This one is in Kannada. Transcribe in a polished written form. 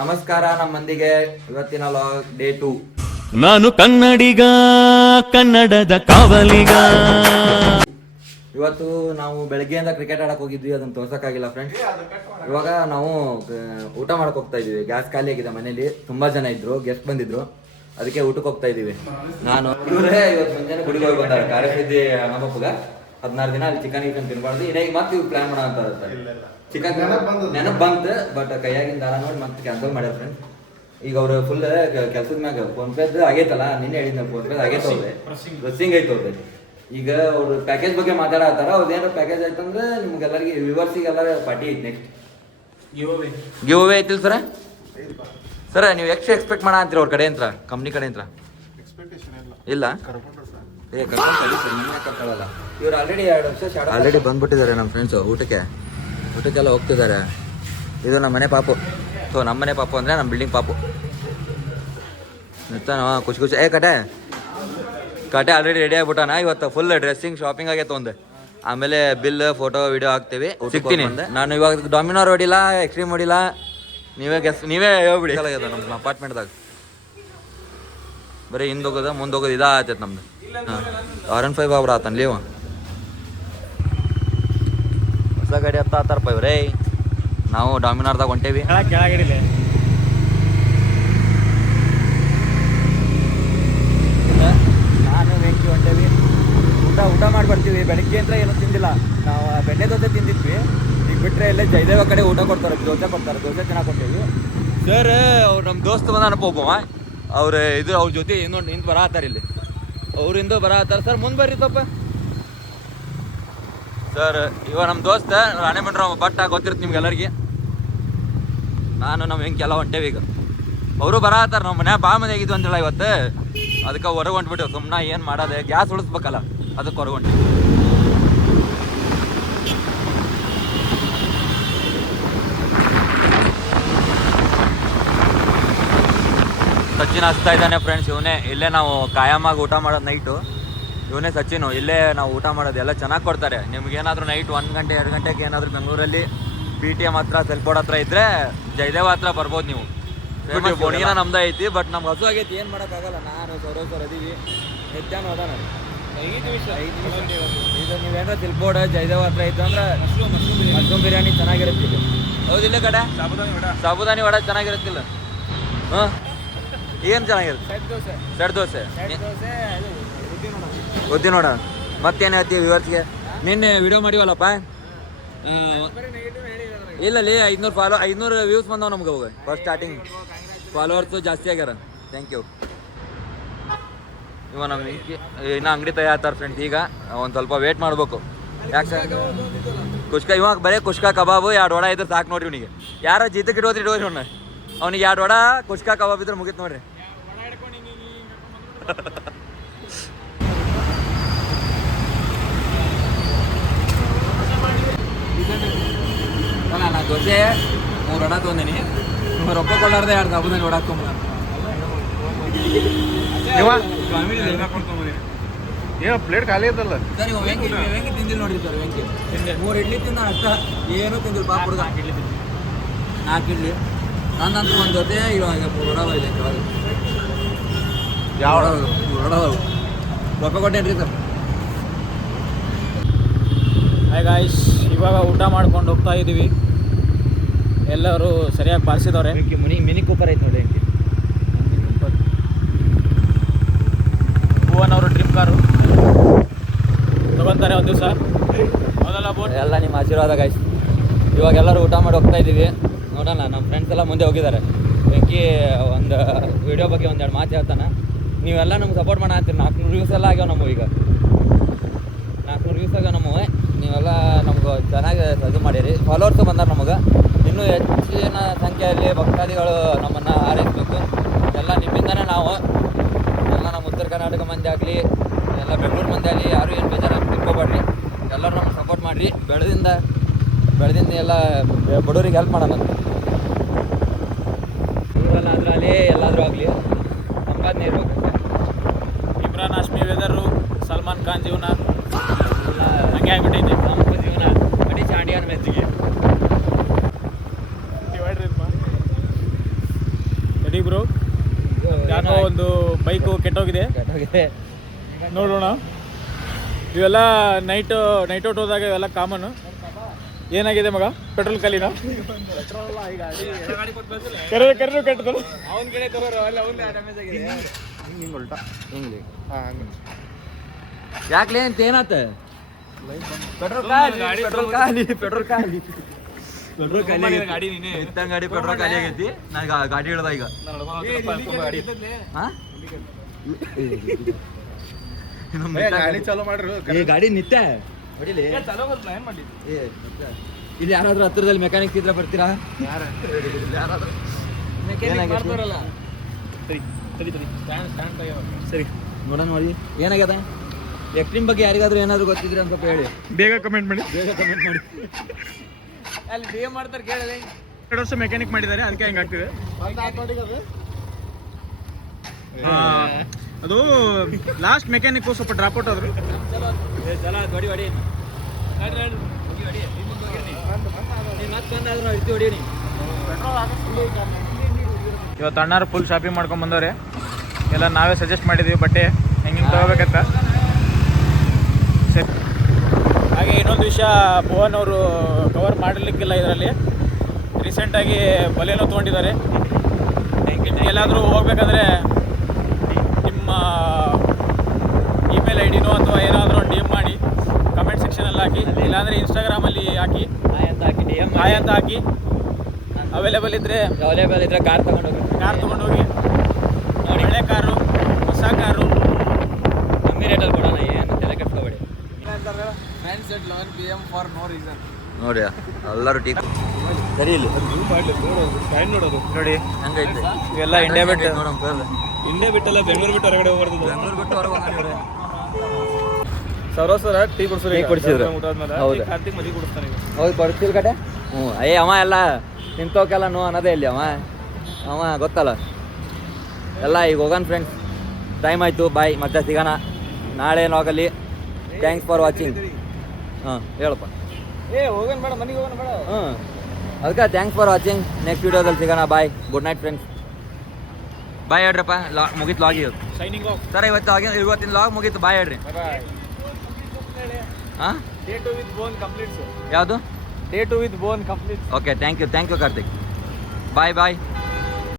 ನಮಸ್ಕಾರ ನಮ್ಮ ಮಂದಿಗೆ. ಇವತ್ತಿನ ಡೇ 2. ನಾನು ಕನ್ನಡಿಗ, ಕನ್ನಡದ ಕಾವಲಿಗ. ಇವತ್ತು ನಾವು ಬೆಳಗ್ಗೆಯಿಂದ ಕ್ರಿಕೆಟ್ ಆಡಕ್ ಹೋಗಿದ್ವಿ, ಅದನ್ನ ತೋರ್ಸಕ್ಕಾಗಿಲ್ಲ ಫ್ರೆಂಡ್ಸ್. ಇವಾಗ ನಾವು ಊಟ ಮಾಡಕ್ ಹೋಗ್ತಾ ಇದೀವಿ. ಗ್ಯಾಸ್ ಖಾಲಿ ಆಗಿದೆ ಮನೇಲಿ, ತುಂಬಾ ಜನ ಇದ್ರು, ಗೆಸ್ಟ್ ಬಂದಿದ್ರು, ಅದಕ್ಕೆ ಊಟಕ್ಕೆ ಹೋಗ್ತಾ ಇದೀವಿ. ನಾನು ಇವರೇ ಇವತ್ತು ಮುಂಜಾನೆ ಗುಡಿಗೆ ಹೋಗಿ ಬಂದಾರೆ ಕಾರ್ಯಸಿದ್ಧಿ ಹಣಮಪ್ಪಗ. 16 ದಿನ ಅಲ್ಲಿ ಚಿಕನ್ ಗಿಕನ್ ತಿನ್ಬಾರ್ದು, ಇಡೀ ಮತ್ತೆ ಇವ್ ಪ್ಲಾನ್ ಮಾಡೋ ಅಂತ ಚಿಕನ್ ನೆನಪು ಬಂತು, ಬಟ್ ಕೈಯಾಗಿನ ದಾರ ನೋಡಿ ಮತ್ತೆ ಕ್ಯಾನ್ಸಲ್ ಮಾಡ್ಯಾರ ಫ್ರೆಂಡ್ಸ್. ಈಗ ಅವ್ರು ಫುಲ್ ಕೆಲ್ಸದ ಮ್ಯಾಗ ಫೋನ್ ಪೇದ್ ಆಗೈತಲ್ಲ, ನಿನ್ನೆ ಹೇಳಿದ್ನ ಫೋನ್ ಪೇದ್ ಆಗೈತವ್ರೆ, ಡ್ರೆಸ್ಸಿಂಗ್ ಐತವ್ರೆ. ಈಗ ಅವ್ರು ಪ್ಯಾಕೇಜ್ ಬಗ್ಗೆ ಮಾತಾಡತ್ತಾರ. ಅವ್ರದ್ದೇನಾರ ಪ್ಯಾಕೇಜ್ ಆಯ್ತಂದ್ರೆ ನಿಮ್ಗೆಲ್ಲರಿಗೆ ವ್ಯೂವರ್ಸಿಗೆಲ್ಲ ಪಾರ್ಟಿ ಐತಿ. ನೆಕ್ಸ್ಟ್ ಗಿವ್ ಅವೇ ಐತಿಲ್ಲ ಸರ್? ನೀವು ಎಷ್ಟು ಎಕ್ಸ್ಪೆಕ್ಟ್ ಮಾಡ ಅಂತೀರ ಅವ್ರ ಕಡೆ ಅಂತ, ಕಂಪ್ನಿ ಕಡೆ ಅಂತ? ಇಲ್ಲ ಕರ್ಕೊಳ್ಳಲ್ಲ. ಇವ್ರು ಆಲ್ರೆಡಿ 2 ವರ್ಷ ಆಲ್ರೆಡಿ ಬಂದ್ಬಿಟ್ಟಿದ್ದಾರೆ ನಮ್ಮ ಫ್ರೆಂಡ್ಸು. ಊಟಕ್ಕೆಲ್ಲ ಹೋಗ್ತಿದ್ದಾರೆ. ಇದು ನಮ್ಮ ಮನೆ ಪಾಪು. ಸೊ ನಮ್ಮ ಮನೆ ಪಾಪು ಅಂದರೆ ನಮ್ಮ ಬಿಲ್ಡಿಂಗ್ ಪಾಪು ಇರ್ತಾನ. ಖುಷಿ ಕಟೆ ಆಲ್ರೆಡಿ ರೆಡಿ ಆಗ್ಬಿಟ್ಟಾನ. ಇವತ್ತು ಫುಲ್ ಡ್ರೆಸ್ಸಿಂಗ್ ಶಾಪಿಂಗ್ ಆಗೈತೆ ಒಂದು. ಆಮೇಲೆ ಬಿಲ್, ಫೋಟೋ, ವಿಡಿಯೋ ಹಾಕ್ತೀವಿ. ಸಿಗ್ತೀನಿ ನಾನು. ಇವಾಗ ಡಾಮಿನೋರ್ ಹೊಡಿಲ್ಲ, ಎಕ್ಸ್ಟ್ರೀಮ್ ಹೊಡಿಲ್ಲ, ನೀವೇ ಹೇಳ್ಬಿಡಿ. ನಮ್ಮ ಅಪಾರ್ಟ್ಮೆಂಟ್ದಾಗ ಬರೀ ಹಿಂದೋಗೋದು ಮುಂದೋಗೋದು ಇದಾ ಆಯ್ತೈತೆ ನಮ್ದು. R15 ಬಾಬ್ರ ಆತನ್ ಲೀವ. ಹೊಸ ಗಾಡಿ ಹತ್ತಾರಪ್ಪ ಇವ್ರೇ. ನಾವು ಡಾಮಿನಾರ್ದಾಗ ಹೊಂಟೇವಿ. ನಾನು ವೆಂಕಿ ಹೊಂಟೇವಿ. ಊಟ ಮಾಡಿ ಬರ್ತೀವಿ. ಬೆಳಗ್ಗೆ ಅಂತ ಏನೂ ತಿಂದಿಲ್ಲ ನಾವು. ಬೆಣ್ಣೆ ದೋಸೆ ತಿಂದಿದ್ವಿ. ಈಗ ಬಿಟ್ಟರೆ ಇಲ್ಲೇ ಜಯದೇವ ಕಡೆ ಊಟ ಕೊಡ್ತಾರೆ, ದೋಸೆ ಕೊಡ್ತಾರೆ. ದೋಸೆ ತಿನ್ನಕ್ಕೆ ಹೊಂಟೇವಿ. ಸರ್ ಅವ್ರು ನಮ್ಮ ದೋಸ್ತ ಬಂದಾನಪ್ಪ ಒಬ್ಬವ. ಅವ್ರು ಅವ್ರ ಜೊತೆ ಇನ್ನೊಂದು ನಿಂತು ಬರತ್ತಾರ. ಇಲ್ಲಿ ಅವರಿಂದ ಬರತ್ತಾರ. ಸರ್ ಮುಂದೆ ಬರ್ರಿ ಸ್ವಲ್ಪ. ಸರ್ ಇವಾಗ ನಮ್ಮ ದೋಸ್ತ ರಾಣೆಬೆನ್ನೂರ ಬಟ್ ಗೊತ್ತಿರುತ್ತೆ ನಿಮ್ಗೆಲ್ಲರಿಗೆ. ನಾನು ನಮ್ಮ ಹೆಂಗೆಲ್ಲ ಹೊಂಟೇವಿ. ಈಗ ಅವರು ಬರತ್ತಾರ. ನಮ್ಮ ಮನೆ ಮಂದಿ ಆಗಿದ್ವು ಅಂದಿಲ್ಲ ಇವತ್ತು, ಅದಕ್ಕೆ ಹೊರಗೆ ಹೊಂಟ್ಬಿಟ್ಟು ಸುಮ್ಮನೆ ಏನು ಮಾಡೋದು, ಗ್ಯಾಸ್ ಉಳಿಸ್ಬೇಕಲ್ಲ, ಅದಕ್ಕೆ ಹೊರಗೆ ಹೊಂಟಿವಿ. ಸಚಿನ್ ಹಚ್ತಾ ಇದ್ದಾನೆ ಫ್ರೆಂಡ್ಸ್. ಇವನೇ ಇಲ್ಲೇ ನಾವು ಕಾಯಮಾಗಿ ಊಟ ಮಾಡೋದು ನೈಟು. ಇವನೇ ಸಚಿನ್. ಇಲ್ಲೇ ನಾವು ಊಟ ಮಾಡೋದು ಎಲ್ಲ ಚೆನ್ನಾಗಿ ಕೊಡ್ತಾರೆ. ನಿಮ್ಗೇನಾದರೂ ನೈಟ್ 1 ಗಂಟೆ 2 ಗಂಟೆಗೆ ಏನಾದರೂ ಬೆಂಗಳೂರಲ್ಲಿ PTM ಹತ್ರ ಸೆಲ್ಫೋರ್ಡ್ ಹತ್ರ ಇದ್ದರೆ ಜಯದೇವ ಹತ್ರ ಬರ್ಬೋದು ನೀವು. ಬೋಣಿನ ನಮ್ದು ಐತಿ, ಬಟ್ ನಮ್ಗೆ ಹಸು ಆಗೈತಿ, ಏನು ಮಾಡೋಕ್ಕಾಗಲ್ಲ. ನಾನು ಸರ್ ಅದೀವಿ. ಹೆಚ್ಚಾನು ಅದ ನಾನು 5 ನಿಮಿಷ ಇದು ನೀವೇನಾರ ಸೆಲ್ಫೋರ್ಡ್ ಜಯದೇವ ಹತ್ರ ಇತ್ತು ಅಂದ್ರೆ ಮಶ್ರೂಮ್ ಬಿರಿಯಾನಿ ಚೆನ್ನಾಗಿರುತ್ತೆ. ಇದು ಹೌದಿಲ್ಲ ಕಡೆ? ಸಾಬುದಾನಿ ವಡೆ ಚೆನ್ನಾಗಿರುತ್ತಿಲ್ಲ? ಹಾಂ, ಏನು ಚೆನ್ನಾಗಿರುತ್ತೆ? ಸೆಟ್ ದೋಸೆ, ಉದ್ದಿನ ವಡೆ. ಮತ್ತೇನು ಹೇಳ್ತೀವಿ ವ್ಯೂವರ್ಸ್ಗೆ? ನಿನ್ನೆ ವಿಡಿಯೋ ಮಾಡಿವಲ್ಲಪ್ಪ. ಇಲ್ಲಲ್ಲಿ 500 ವ್ಯೂಸ್ ಬಂದವು ನಮ್ಗೆ ಅವಾಗ. ಫಸ್ಟ್ ಸ್ಟಾರ್ಟಿಂಗ್ ಫಾಲೋವರ್ಸು ಜಾಸ್ತಿ ಆಗ್ಯಾರ. Thank you. ಇವಾಗ ನಮ್ಮ ಇನ್ನೂ ಅಂಗಡಿ ತಯಾರ್ತಾರೆ ಫ್ರೆಂಡ್ಸ್. ಈಗ ಒಂದು ಸ್ವಲ್ಪ ವೇಟ್ ಮಾಡ್ಬೇಕು. ಯಾಕೆ ಸರ್? ಇವಾಗ ಬರೀ ಕುಷ್ಕಾ ಕಬಾಬು 2 ವಡೆ ಇದ್ರೆ ಸಾಕು ನೋಡ್ರಿ. ಇವನಿಗೆ ಯಾರ ಜೀತಕ್ಕೆ ಇಡೋದ್ರಿ ಅವ್ನ. ಅವ್ನಿಗೆ 2 ವಡೆ ಕುಷ್ಕಾ ಕಬಾಬ್ ಇದ್ರೆ ಮುಗಿತು ನೋಡ್ರಿ. ನಾನು ದೋಸೆ 3 ವಡೆ ತೊಗೊಂಡಿನಿ. ರೊಕ್ಕ ಕೊಡಾರ್ದೆ 2 ಸಾಬುದಾನಿ ವಡೆ ಹಾಕೊಂಬ. ಪ್ಲೇಟ್ ಖಾಲಿ ಐತಲ್ಲ ಸರ್. ಇವಾಗ ವೆಂಕಿ ತಿಂದಿಲ್ಲ ನೋಡ್ರಿ ಸರ್. ವೆಂಕಿ 3 ಇಡ್ಲಿ ತಿಂದ ಅಷ್ಟ, ಏನೂ ತಿಂದಿಲ್ಲ ಪಾಪ ಹುಡುಗ. 4 ಇಡ್ಲಿ ನಂದಂತೂ ಒಂದು ಜೊತೆ. ಇವಾಗ 3 ವಡೆ ಇದೆ ಕೆಳಗೆ. ಯಾವ ವಡೆ ರೊಕ್ಕ ಕೊಟ್ಟೇನ್ರಿ ಸರ್. ಹಾಯ್ ಗಾಯ್ಸ್, ಇವಾಗ ಊಟ ಮಾಡ್ಕೊಂಡು ಹೋಗ್ತಾ ಇದ್ದೀವಿ. ಎಲ್ಲರೂ ಸರಿಯಾಗಿ ಬಾರಿಸಿದವ್ರೆ. ಮಿನಿ ಕೂಪರ್ ಐತೆ ನೋಡಿ. ಭುವನ್ ಅವರು ಡ್ರೀಮ್ ಕಾರು ತಗೊತಾರೆ ಒಂದು ದಿವಸ. ಮೊದಲ ಬೋಟ್ ಎಲ್ಲ ನಿಮ್ಮ ಆಶೀರ್ವಾದ ಗಾಯ್ಸ್. ಇವಾಗ ಎಲ್ಲರೂ ಊಟ ಮಾಡಿ ಹೋಗ್ತಾ ಇದ್ದೀವಿ. ನೋಡೋಣ, ನಮ್ಮ ಫ್ರೆಂಡ್ಸ್ ಎಲ್ಲ ಮುಂದೆ ಹೋಗಿದ್ದಾರೆ. ವೆಂಕಿ ಒಂದು ವಿಡಿಯೋ ಬಗ್ಗೆ 1-2 ಮಾತು ಹೇಳ್ತಾನೆ. ನೀವೆಲ್ಲ ನಮ್ಗೆ ಸಪೋರ್ಟ್ ಮಾಡೋ ಅಂತೀರಿ. 400 ವ್ಯೂಸ್ ಎಲ್ಲ ಆಗ್ಯಾವ ನಮ್ಮವು. ಈಗ 400 ವ್ಯೂಸ್ ಆಗ್ಯಾವ ನಮ್ಮವು. ನೀವೆಲ್ಲ ನಮ್ಗೆ ಚೆನ್ನಾಗಿ ಇದು ಮಾಡಿರಿ. ಫಾಲೋವರ್ಸು ಬಂದಾರ ನಮಗೆ. ಇನ್ನೂ ಹೆಚ್ಚಿನ ಸಂಖ್ಯೆಯಲ್ಲಿ ಭಕ್ತಾದಿಗಳು ನಮ್ಮನ್ನು ಹಾರೈಸಬೇಕು. ಎಲ್ಲ ನಿಮ್ಮಿಂದನೇ ನಾವು ಎಲ್ಲ ನಮ್ಮ ಉತ್ತರ ಕರ್ನಾಟಕ ಮಂದಿ ಆಗಲಿ, ಎಲ್ಲ ಬೆಂಗಳೂರು ಮಂದಿ ಆಗಲಿ, ಯಾರು ಏನು ಬೇಜಾರು ತಿಳ್ಕೊಬೇಡ್ರಿ. ಎಲ್ಲರೂ ನಮ್ಗೆ ಸಪೋರ್ಟ್ ಮಾಡಿರಿ. ಬೆಳೆದಿಂದ ಎಲ್ಲ ಬಡವರಿಗೆ ಹೆಲ್ಪ್ ಮಾಡೋಣ. ಊರಲ್ಲಾದ್ರೂ ಆಗಲಿ ಎಲ್ಲಾದರೂ ಆಗಲಿ ಸಂಪಾದನೆ ಇರಬೇಕು. ಇಮ್ರಾನ್ ಹಾಶ್ಮಿ ವೆದರು, ಸಲ್ಮಾನ್ ಖಾನ್ ಜೀವನ ಹಂಗೆ ಆಗಿಬಿಟ್ಟೈತೆ. ನಮ್ಮ ಜೀವನ ಬರೀ ಚಾಂಡಿಯನ್ ಮೆಚ್ಚಿಗೆ. ಯಾಕೋ ಒಂದು ಬೈಕು ಕೆಟ್ಟೋಗಿದೆ, ನೋಡೋಣ. ಇವೆಲ್ಲ ನೈಟ್ ಔಟ್ ಹೋದಾಗ ಇವೆಲ್ಲ ಕಾಮನ್. ಏನಾಗಿದೆ ಮಗ, ಪೆಟ್ರೋಲ್ ಖಾಲಿನ? ಕರೆದು ಕೆಟ್ಟದು. ಯಾಕ್ಲೆ ಅಂತ ಏನಾತ? ಪೆಟ್ರೋಲ್ ಖಾಲಿ ಗಾಡಿ ಪೆಟ್ರೋಲ್ ಖಾಲಿ ಆಗೈತಿ. ನಾನು ಗಾಡಿ ಹಿಡ್ದ ಈಗ. ಗಾಡಿ ಚಾಲೂ ಮಾಡ್ರಿ. ಗಾಡಿ ನಿತ್ಯ ಹೊಡಿಲಿ. ಇಲ್ಲಿ ಯಾರಾದ್ರೂ ಹತ್ರದಲ್ಲಿ ಮೆಕ್ಯಾನಿಕ್ ಇದ್ರೆ ಬರ್ತೀರಾ? ಸರಿ ನೋಡೋಣ ನೋಡಿ ಏನಾಗ್ಯದ. ಎಕ್ಸ್ಟ್ರೀಮ್ ಬಗ್ಗೆ ಯಾರಿಗಾದ್ರೂ ಏನಾದ್ರು ಗೊತ್ತಿದ್ರೆ ಅಂತ ಸ್ವಲ್ಪ ಹೇಳಿ. ಬೇಗ ಕಮೆಂಟ್ ಮಾಡಿ. ಅಲ್ಲಿ ಬೇಗ ಮಾಡ್ತಾರೆ ಕೇಳಿದೆ. 2 ವರ್ಷ ಮೆಕ್ಯಾನಿಕ್ ಮಾಡಿದ್ದಾರೆ, ಅದಕ್ಕೆ ಹೆಂಗಾಗ್ತಿದೆ. ಅದು ಲಾಸ್ಟ್ ಮೆಕ್ಯಾನಿಕ್ ಸ್ವಲ್ಪ ಡ್ರಾಪ್ ಔಟ್ ಆದ್ರು. ಇವತ್ತು ಅಣ್ಣಾರು ಫುಲ್ ಶಾಪಿಂಗ್ ಮಾಡ್ಕೊಂಡು ಬಂದವ್ರೆ. ಎಲ್ಲ ನಾವೇ ಸಜೆಸ್ಟ್ ಮಾಡಿದ್ದೀವಿ ಬಟ್ಟೆ ಹೆಂಗೆ ತಗೋಬೇಕಂತ. ಸರಿ, ಹಾಗೆ ಇನ್ನೊಂದು ವಿಷಯ, ಭುವನ್ ಅವರು ಕವರ್ ಮಾಡಲಿಕ್ಕಿಲ್ಲ ಇದರಲ್ಲಿ. ರೀಸೆಂಟಾಗಿ ಬಲೆನೋ ತೊಗೊಂಡಿದ್ದಾರೆ. ಎಲ್ಲಾದರೂ ಹೋಗ್ಬೇಕಂದ್ರೆ ನಿಮ್ಮ ಇಮೇಲ್ ಐ ಡಿನೋ ಅಥವಾ ಏನಾದರೂ ಡಿ ಎಮ್ ಮಾಡಿ ಕಮೆಂಟ್ ಸೆಕ್ಷನಲ್ಲಿ ಹಾಕಿ, ಇಲ್ಲಾಂದರೆ ಇನ್ಸ್ಟಾಗ್ರಾಮಲ್ಲಿ ಹಾಕಿ ಹಾಯ್ ಅಂತ ಹಾಕಿ. ಅವೈಲೇಬಲ್ ಇದ್ದರೆ ಕಾರ್ ತೊಗೊಂಡೋಗಿ. ಹಳೆ ಕಾರು, ಹೊಸ ಕಾರು ಕಮ್ಮಿ ರೇಟಲ್ಲಿ ಕೊಡೋಣ, ಏನು ತಲೆ ಕೆಡ್ಸ್ಕೊಬೇಡಿ. ನೋಡಿ ಎಲ್ಲರೂ ಟೀ ಸರಿ ಇಲ್ಲಿ ನೋಡಿ ಹಂಗೈತೆ. ಇವೆಲ್ಲ ಇಂಡಿಯಾ ಬಿಟ್ಟು ಇಂಡಿಯಾ ಬಿಟ್ಟಲ್ಲ, ಬೆಂಗಳೂರು ಬಿಟ್ಟು ಹೊರಗಡೆ ಹೋಗ್ಬಾರ್ದು. ಬೆಂಗಳೂರು ಬಿಟ್ಟು ಹೊರಗೆ ಸರ್ ಟೀ ಕೊಡ್ಸಿದ್ರು. ಟೀ ಕೊಡ್ಸಿದ್ರು. ಹೌದು. ಕಾರ್ತಿಕ್ ಮದುವೆ ಕೊಡಿಸ್ತಾನೆ ಈಗ. ಹೌದು, ಕೊಡ್ತೀವಿ ಕಡೆ. ಹ್ಞೂ ಅವ ಎಲ್ಲ ನಿಂತೋಕೆಲ್ಲ ನೋ ಅನ್ನೋದೇ ಇಲ್ಲಿ ಅವ ಗೊತ್ತಲ್ಲ ಎಲ್ಲ. ಈಗ ಹೋಗೋಣ ಫ್ರೆಂಡ್ಸ್, ಟೈಮ್ ಆಯಿತು. ಬಾಯ್, ಮತ್ತೆ ಸಿಗೋಣ ನಾಳೆ ಲಾಗಲ್ಲಿ. Thanks for watching. ಹಾಂ ಹೇಳಪ್ಪ. ಹೋಗೋಣ ಬೇಡ, ಮನೆಗೆ ಹೋಗೋಣ ಬೇಡ. ಅದಕ್ಕೆ ಥ್ಯಾಂಕ್ಸ್ ಫಾರ್ ವಾಚಿಂಗ್. ನೆಕ್ಸ್ಟ್ ವೀಡಿಯೋದಲ್ಲಿ ಸಿಗೋಣ. Bye, good night friends. Bye ಹೇಳ್ರಪ್ಪ. ಮುಗೀತು ಲಾಗ್ ಇವತ್ತು. ಸೈನಿಂಗ್ ಆಫ್ ಸರ್ ಇವತ್ತಿನ ಲಾಗ್ ಮುಗೀತು. ಬಾಯ್ ಹೇಳ್ರಿ. ಹಾಂ, ಡೇ 2 ವಿತ್ ಬೋನ್ ಕಂಪ್ಲೀಟ್ಸ್. ಯಾವುದು? Day 2 with bone completes. Okay, thank you Karthik. Bye.